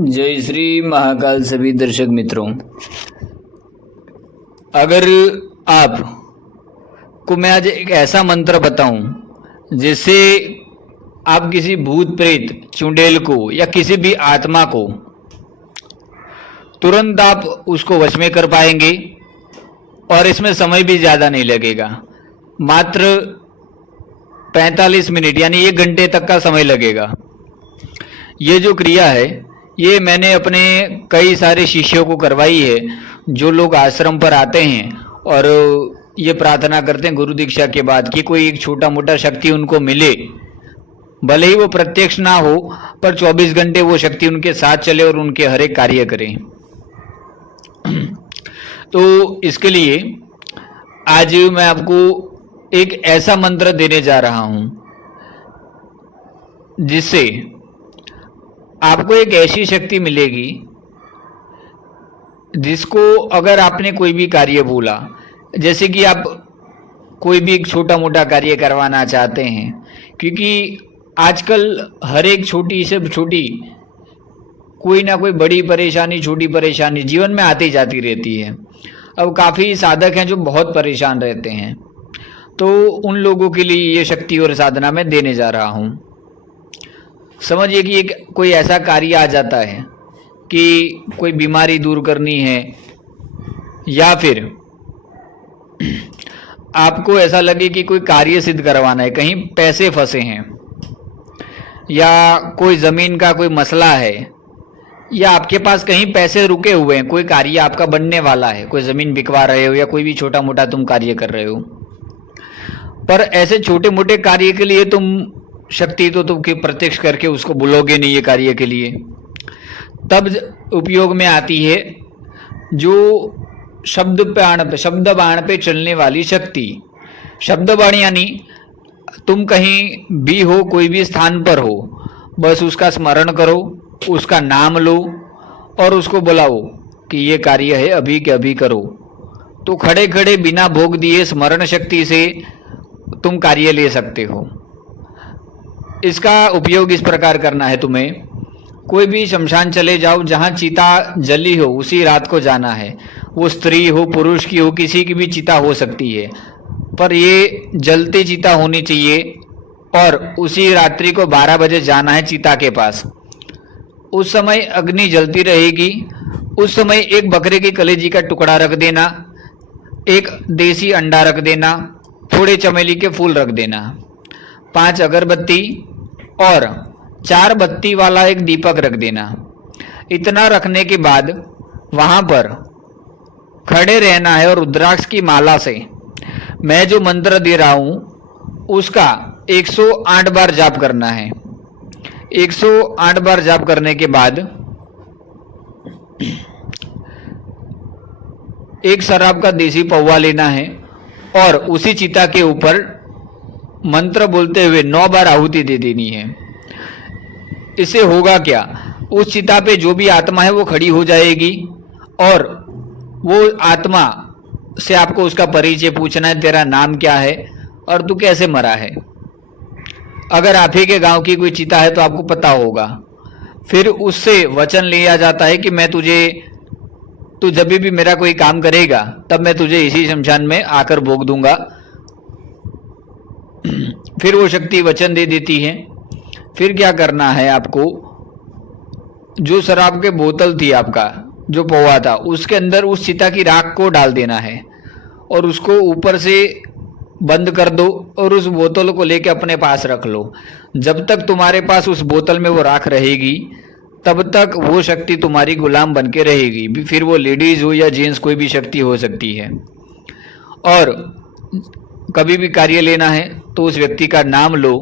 जय श्री महाकाल। सभी दर्शक मित्रों, अगर आप को मैं आज एक ऐसा मंत्र बताऊं जिससे आप किसी भूत प्रेत चुड़ैल को या किसी भी आत्मा को तुरंत आप उसको वश में कर पाएंगे और इसमें समय भी ज़्यादा नहीं लगेगा। मात्र 45 मिनट यानी 1 घंटे तक का समय लगेगा। ये जो क्रिया है ये मैंने अपने कई सारे शिष्यों को करवाई है, जो लोग आश्रम पर आते हैं और ये प्रार्थना करते हैं गुरु दीक्षा के बाद कि कोई एक छोटा मोटा शक्ति उनको मिले, भले ही वो प्रत्यक्ष ना हो पर 24 घंटे वो शक्ति उनके साथ चले और उनके हर एक कार्य करें। तो इसके लिए आज मैं आपको एक ऐसा मंत्र देने जा रहा हूं जिससे आपको एक ऐसी शक्ति मिलेगी जिसको अगर आपने कोई भी कार्य बोला, जैसे कि आप कोई भी एक छोटा मोटा कार्य करवाना चाहते हैं, क्योंकि आजकल हर एक छोटी से छोटी कोई ना कोई बड़ी परेशानी छोटी परेशानी जीवन में आती जाती रहती है। अब काफ़ी साधक हैं जो बहुत परेशान रहते हैं, तो उन लोगों के लिए ये शक्ति और साधना मैं देने जा रहा हूँ। समझिए कि एक कोई ऐसा कार्य आ जाता है कि कोई बीमारी दूर करनी है, या फिर आपको ऐसा लगे कि कोई कार्य सिद्ध करवाना है, कहीं पैसे फंसे हैं, या कोई ज़मीन का कोई मसला है, या आपके पास कहीं पैसे रुके हुए हैं, कोई कार्य आपका बनने वाला है, कोई ज़मीन बिकवा रहे हो या कोई भी छोटा मोटा तुम कार्य कर रहे हो। पर ऐसे छोटे मोटे कार्य के लिए तुम शक्ति तो तुम प्रत्यक्ष करके उसको बुलोगे नहीं ये कार्य के लिए, तब उपयोग में आती है जो शब्द बाण पे चलने वाली शक्ति। शब्द बाण यानी तुम कहीं भी हो, कोई भी स्थान पर हो, बस उसका स्मरण करो, उसका नाम लो और उसको बुलाओ कि ये कार्य है अभी के अभी करो। तो खड़े खड़े बिना भोग दिए स्मरण शक्ति से तुम कार्य ले सकते हो। इसका उपयोग इस प्रकार करना है, तुम्हें कोई भी शमशान चले जाओ, जहाँ चिता जली हो उसी रात को जाना है। वो स्त्री हो पुरुष की हो, किसी की भी चिता हो सकती है, पर ये जलती चिता होनी चाहिए और उसी रात्रि को 12 बजे जाना है चिता के पास। उस समय अग्नि जलती रहेगी। उस समय एक बकरे की कलेजी का टुकड़ा रख देना, एक देसी अंडा रख देना, थोड़े चमेली के फूल रख देना, 5 अगरबत्ती और 4 बत्ती वाला एक दीपक रख देना। इतना रखने के बाद वहाँ पर खड़े रहना है और रुद्राक्ष की माला से मैं जो मंत्र दे रहा हूँ उसका 108 बार जाप करना है। 108 बार जाप करने के बाद एक शराब का देसी पौवा लेना है और उसी चिता के ऊपर मंत्र बोलते हुए 9 बार आहुति दे देनी है। इससे होगा क्या, उस चिता पे जो भी आत्मा है वो खड़ी हो जाएगी और वो आत्मा से आपको उसका परिचय पूछना है, तेरा नाम क्या है और तू कैसे मरा है। अगर आप ही के गांव की कोई चिता है तो आपको पता होगा। फिर उससे वचन लिया जाता है कि मैं तू जब भी मेरा कोई काम करेगा तब मैं तुझे इसी शमशान में आकर भोग दूंगा। फिर वो शक्ति वचन दे देती है। फिर क्या करना है आपको, जो शराब के बोतल थी आपका जो पौवा था उसके अंदर उस चिता की राख को डाल देना है और उसको ऊपर से बंद कर दो और उस बोतल को लेके अपने पास रख लो। जब तक तुम्हारे पास उस बोतल में वो राख रहेगी तब तक वो शक्ति तुम्हारी गुलाम बन के रहेगी। फिर वो लेडीज हो या जेंट्स, कोई भी शक्ति हो सकती है। और कभी भी कार्य लेना है तो उस व्यक्ति का नाम लो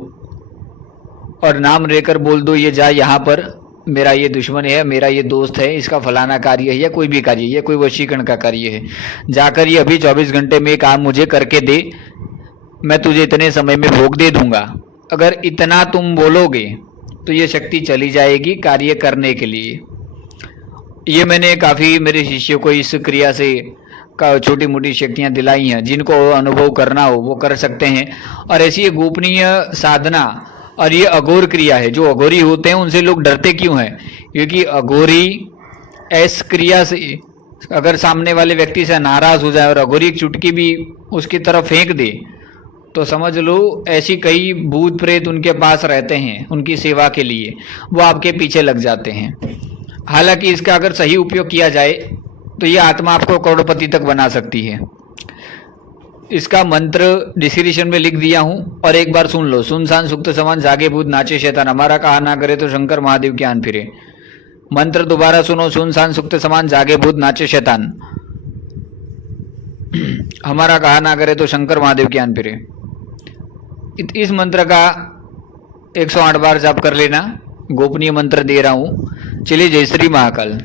और नाम लेकर बोल दो, ये जा यहाँ पर, मेरा ये दुश्मन है, मेरा ये दोस्त है, इसका फलाना कार्य है या कोई भी कार्य, या कोई वशीकरण का कार्य है, जाकर ये अभी 24 घंटे में काम मुझे करके दे, मैं तुझे इतने समय में भोग दे दूंगा। अगर इतना तुम बोलोगे तो ये शक्ति चली जाएगी कार्य करने के लिए। ये मैंने काफ़ी मेरे शिष्यों को इस क्रिया से छोटी मोटी शक्तियाँ दिलाई हैं। जिनको अनुभव करना हो वो कर सकते हैं। और ऐसी ये गोपनीय साधना और ये अघोर क्रिया है। जो अघोरी होते हैं उनसे लोग डरते क्यों हैं? क्योंकि अघोरी ऐस क्रिया से अगर सामने वाले व्यक्ति से नाराज हो जाए और अघोरी एक चुटकी भी उसकी तरफ फेंक दे तो समझ लो ऐसी कई भूत प्रेत उनके पास रहते हैं उनकी सेवा के लिए, वो आपके पीछे लग जाते हैं। हालांकि इसका अगर सही उपयोग किया जाए तो ये आत्मा आपको करोड़पति तक बना सकती है। इसका मंत्र डिस्क्रिप्शन में लिख दिया हूँ और एक बार सुन लो। सुनसान सुक्त समान जागे भूत नाचे शैतान, हमारा कहा ना करे तो शंकर महादेव की आन फिरे। मंत्र दोबारा सुनो। सुनसान सुक्त समान जागे भूत नाचे शैतान, हमारा कहा ना करे तो शंकर महादेव की आन फिरे। इस मंत्र का 108 बार जाप कर लेना। गोपनीय मंत्र दे रहा हूँ। चलिए, जय श्री महाकाल।